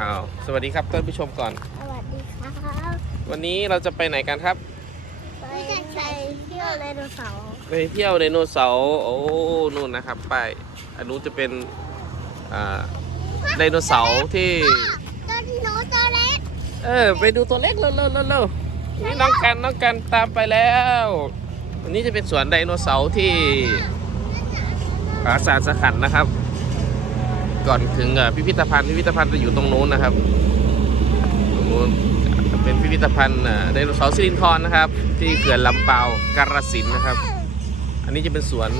อ้าวสวัสดีครับท่านผู้ชมก่อน สวัสดีครับวันนี้เราจะไปไหนกันครับ ไปไปเที่ยวไดโนเสาร์ไปเที่ยวไดโนเสาร์โอ้นู่นนะครับป้ายอันนู้นจะเป็นอ่าไดโนเสาร์ที่ ต้นหนูตัวเล็กเออไปดูตัวเล็กเร็วเร็วเร็วเร็วนี่น้องกันน้องกันตามไปแล้วอันนี้จะเป็นสวนไดโนเสาร์ที่ปราสาทสขันนะครับ ก่อนถึงอ่อพิพิธภัณฑ์พิพิธภัณฑ์จะอยู่ตรงนู้นนะครับตรงนู้นเป็นพิพิธภัณฑ์อ่อไดโนเสาร์สิรินทรนะครับ ที่เขื่อนลำเปากาฬสินธุ์นะครับ อันนี้จะเป็นสวน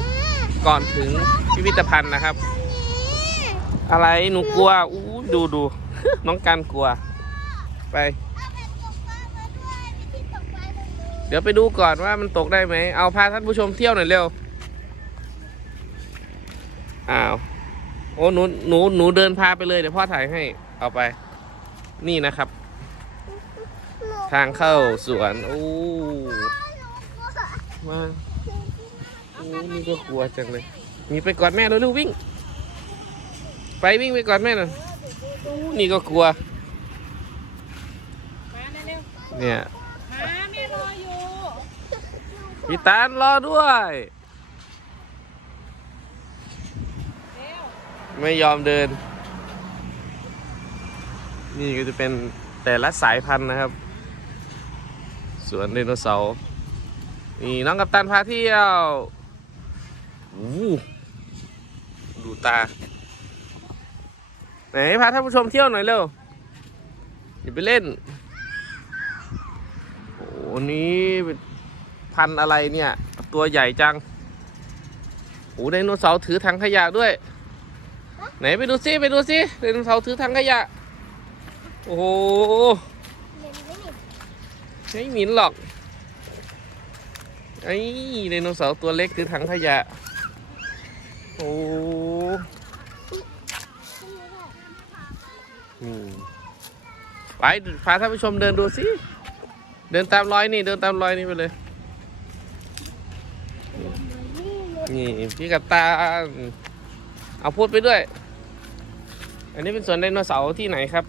ก่อนถึงพิพิธภัณฑ์นะครับ อะไรหนูกลัวอู้ดูดูน้องกันกลัว ไป เดี๋ยวไปดูก่อนว่ามันตกได้ไหมเอาพาท่านผู้ชมเที่ยวหน่อยเร็วอ้าว โอ้หนูหนูหนูเดินพาไปเลยเดี๋ยวพ่อถ่ายให้เอาไป นี่นะครับ ทางเข้าสวนโอ้มาโอ้นี่ก็กลัวจังเลย มีไปกอดแม่เร็วๆวิ่ง ไปวิ่งไปกอดแม่หน่อยโอ้นี่ก็กลัวมาเร็วเนี่ยๆมาแม่รออยู่พี่ตาลรอด้วย เร็ว ไม่ยอมเดิน นี่ก็จะเป็นแต่ละสายพันธุ์นะครับ สวนไดโนเสาร์นี่น้องกัปตันพาเที่ยวอู้ดูตา ไหนพาท่านผู้ชมเที่ยวหน่อยเร็วอย่าไปเล่น โอ้นี่พันอะไรเนี่ย ตัวใหญ่จัง โอ้ไดโนเสาร์ถือถังขยะด้วย ไหนไปดูซิไปดูซิไดโนเสาถือถังขยะ โอ้โหไม่หมินหรอกไอ้ไดโนเสาร์ตัวเล็กถือถังขยะ โอ้ไปพาท่านผู้ชมเดินดูสิ เดินตามรอยนี่ เดินตามรอยนี่ไปเลย นี่พี่กับตา เอาพูดไปด้วย อันนี้เป็นสวนไดโนเสาร์ที่ไหนครับ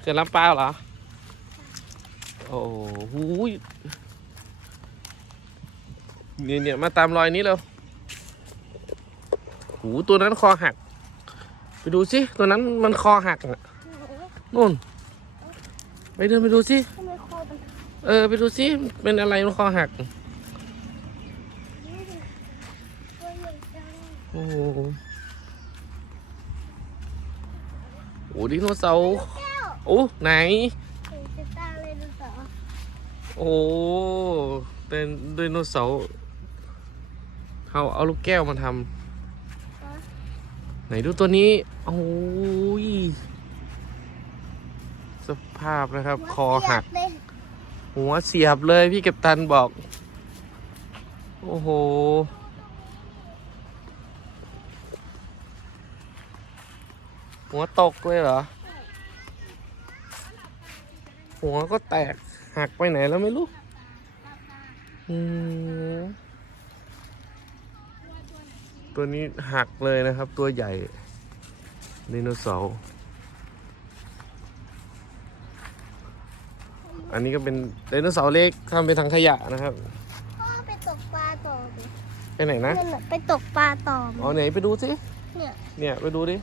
เขื่อนลำปาวเหรอ โอ้โหเนี่ยเนี่ยมาตามรอยนี้เลยหูตัวนั้นคอหัก ไปดูสิตัวนั้นมันคอหักอะนู่น ไปเดินไปดูสิ เออ ไปดูสิ เป็นอะไรมันคอหัก ตัวใหญ่จัง โอ้โหโอ้ดิโนเสาร์แก้วโอ้ไหนเห็นจะตาไดโนเสาร์โอ้เป็นไดโนเสาร์เขาเอาลูกแก้วมาทำไหนดูตัวนี้ โอ้ย สภาพนะครับ คอหักเลยหัวเสียบเลยพี่เก็บตันบอก โอ้โห หัวตกเลยเหรอ หัวก็แตกหักไปไหนแล้วไม่รู้อืมตัวนี้หักเลยนะครับ ตัวใหญ่ไดโนเสาร์อันนี้ก็เป็นไดโนเสาร์เล็กทำเป็นถังขยะนะครับพ่อไปตกปลาต่อดิไปไหนนะนั่นน่ะไปตกปลาต่อมอ๋อไหนไปดูสิเนี่ย เนี่ยไปดูดิ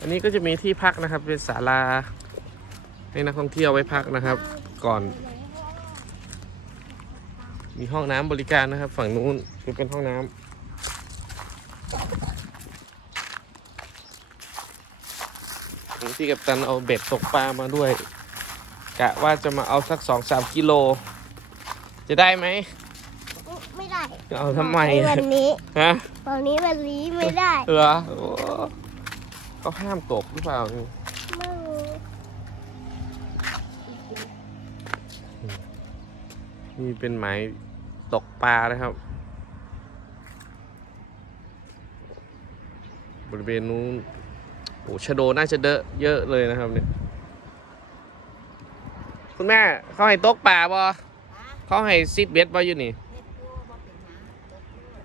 อันนี้ก็จะมีที่พักนะครับ เป็นศาลาให้นักท่องเที่ยวไว้พักนะครับ ก่อน มีห้องน้ำบริการนะครับ ฝั่งนู้นคือเป็นห้องน้ำพี่กับตันเอาเบ็ดตกปลามาด้วย กะว่าจะมาเอาสักสองสามกิโล จะได้ไหมไม่ได้ เอาทำไมในวันนี้ฮะวันนี้วันนี้ไม่ได้ เหรอโอ้ เขาห้ามตกหรือเปล่าไม่รู้นี่เป็นหมายตกปลานะครับ บริเวณนู้นโอ้ชะโดน่าจะเดอะเยอะเลยนะครับเนี่ย คุณแม่เขาให้ตกปลาบ่เขาให้ซิดเบ็ดบ่อยู่นี่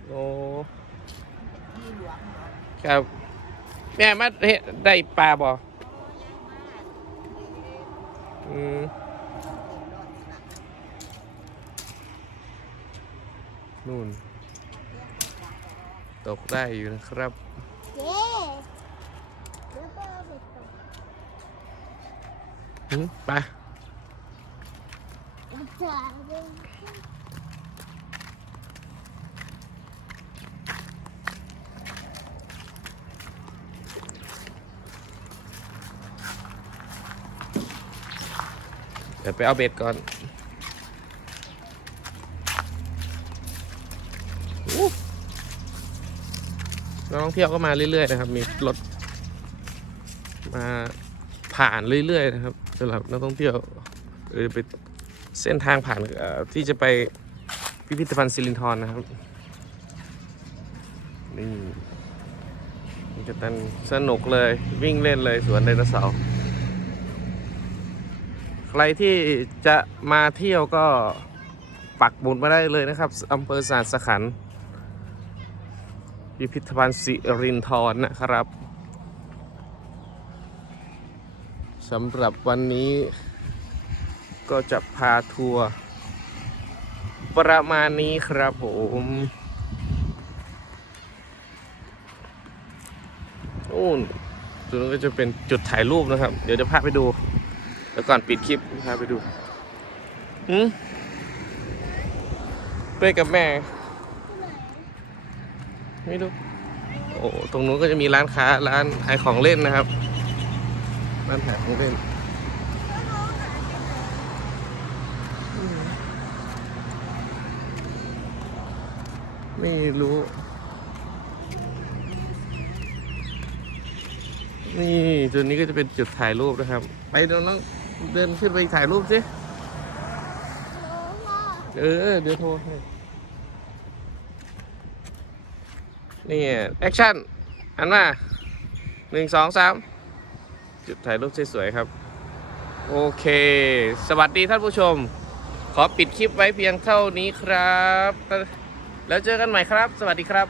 โอ้ครับ แม่มาเฮ็ดได้ปลาบ่อืมนู่น ตกได้อยู่นะครับเย้แล้วก็เอาไปตกอืมไปแล้วจะเอาไป เดี๋ยวไปเอาเบ็ดก่อนอู้นักท่องเที่ยวก็มาเรื่อยๆนะครับ มีรถมาผ่านเรื่อยๆนะครับสำหรับนักท่องเที่ยวเออไปเส้นทางผ่านที่จะไปพิพิธภัณฑ์สิรินธรนะครับนี่นี่จะตันสนุกเลยวิ่งเล่นเลยสวนไดโนเสาร์ ใครที่จะมาเที่ยวก็ปักหมุดมาได้เลยนะครับอำเภอสาสขันพิพิธภัณฑ์สิรินธรนะครับสำหรับวันนี้ก็จะพาทัวร์ประมาณนี้ครับผมนู่นจุดนั้นก็จะเป็นจุดถ่ายรูปนะครับ เดี๋ยวจะพาไปดู แล้วก่อนปิดคลิปพาไปดูหืมไปกับแม่ ไม่รู้ โอ้ ตรงนู้นก็จะมีร้านค้า ร้านขายของเล่นนะครับ ร้านขายของเล่นอืมไม่รู้ นี่จุดนี้ก็จะเป็นจุดถ่ายรูปนะครับ ไปเดินน้อง เดินขึ้นไปถ่ายรูปสิ เออ เดี๋ยวโทรให้ นี่แอคชั่น อันมาหนึ่งสองสามจุดถ่ายรูปสวยๆครับ โอเค สวัสดีท่านผู้ชม ขอปิดคลิปไว้เพียงเท่านี้ครับ แล้วเจอกันใหม่ครับ สวัสดีครับ